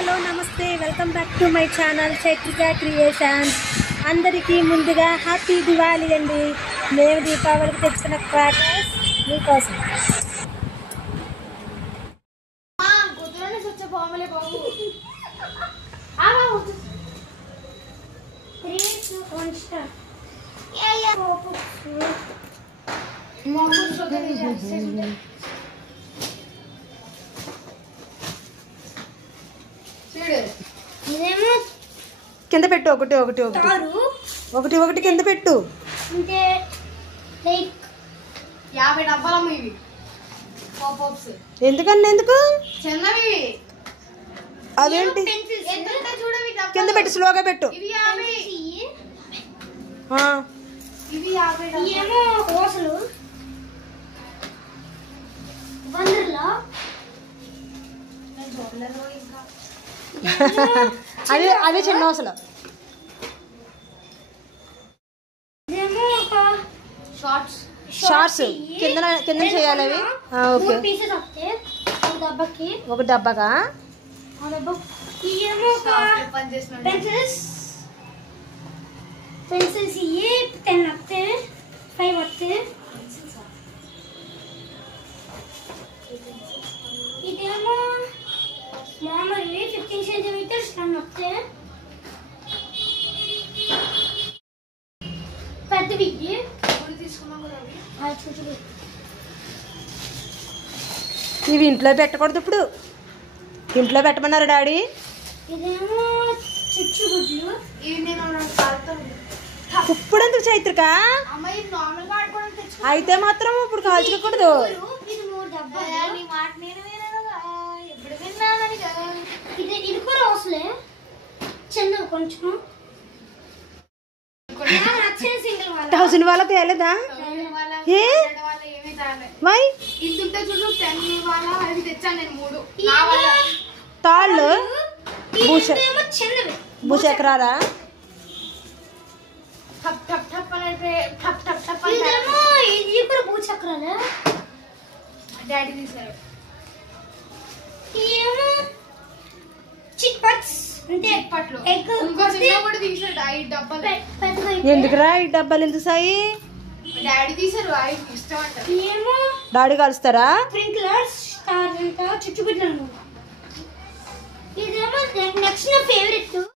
Hello నమస్తే welcome back to my channel Chaitrika creations. అందరికీ ముందుగా హ్యాపీ దివాళీ అండి. మేము దీపావళికి తెచ్చుకున్న క్రాకర్స్ మీకోసం. కింద పెట్టు, ఒకటి ఒకటి ఒకటి ఒకటి ఒకటి కింద పెట్టు. అంటే లైక్ 50 డబ్బాలమ్మ ఇవి పాప్అప్స్. ఎందుకన్నా ఎందుకు చిన్నవి అవేంటి? కింద పెట్టు, స్లోగా పెట్టు. ఇవి 50 ఇవి 50 ఏమో కోసలు వండర్లా నేను చూడలేదు ఇంకా. అదే అదే చిన్న అసలు ఏమో ఒక షార్ట్స్ కింద కింద చేయాలి అవి. ఓకే, పీసెస్ వస్తాయి ఒక డబ్బాకి. ఒక డబ్బాగా ఆ డబ్బా ఏమో ఒక పని చేస్తున్నాడు. పెన్సిల్స్ ఇవి 10 వస్తాయి, 5 వస్తాయి. ఇదేమో మామూలు 15 సెంటీమీటర్స్ రన్ వస్తాయి. పెద్దవి ఇప్పుడు తీసుకున్నాం కదా అవి. ఇవి ఇంట్లో పెట్టకూడదు, ఇప్పుడు ఇంట్లో పెట్టమన్నారు డాడీ. ఇదేమో చుచ్చుగుడ్లు. ఇవి నేను కాలుతాను. ఇప్పుడు ఎందుకు చైత్రిక? అమ్మాయి నార్మల్ గా ఆడుకోవడానికి తెచ్చుకో. అయితే మాత్రం ఇప్పుడు కాల్చుకోకూడదు. ఇది 3 డబ్బాలు. నీ మాట నేను వినను కదా, ఎప్పుడు విన్నానని కదా. ఇది కూడా అవసలే చిన్నది కొంచెం. నచ్చిన సింగిల్ వాళ్ళ 1000 వాళ్ళ తేలేదా? ఏ? ఏమీ తాగలే. వై ఇంతుంటే చూడు 10 వాళ్ళ అవి తెచ్చాను నేను 3. తాళ్ళు ఇదేమో చిన్నవి. భూచక్రారా? టప్ టప్ టప్ అని అయితే టప్ టప్ టప్ అని ఇదేమో ఇది కూడా భూచక్రాలే. డాడీ తీశారు. ఇదేమో చిట్ పట్స్ అంటే ఇప్పట్లో ఎగ్ ఇంకో చిన్న కూడా తీసాడు 5 డబ్బాలు. పెద్దగా ఎందుకురా ఈ డబ్బాలు ఎందుకు సాయి? డాడీ తీసారు 5 ఇష్టం అంట. ఏమో డాడీ కలుస్తారా? స్ప్రింక్లర్స్ స్టార్ అంట చుచ్చుగుడ్లు. ఇదేమో నెక్స్ట్ నా ఫేవరెట్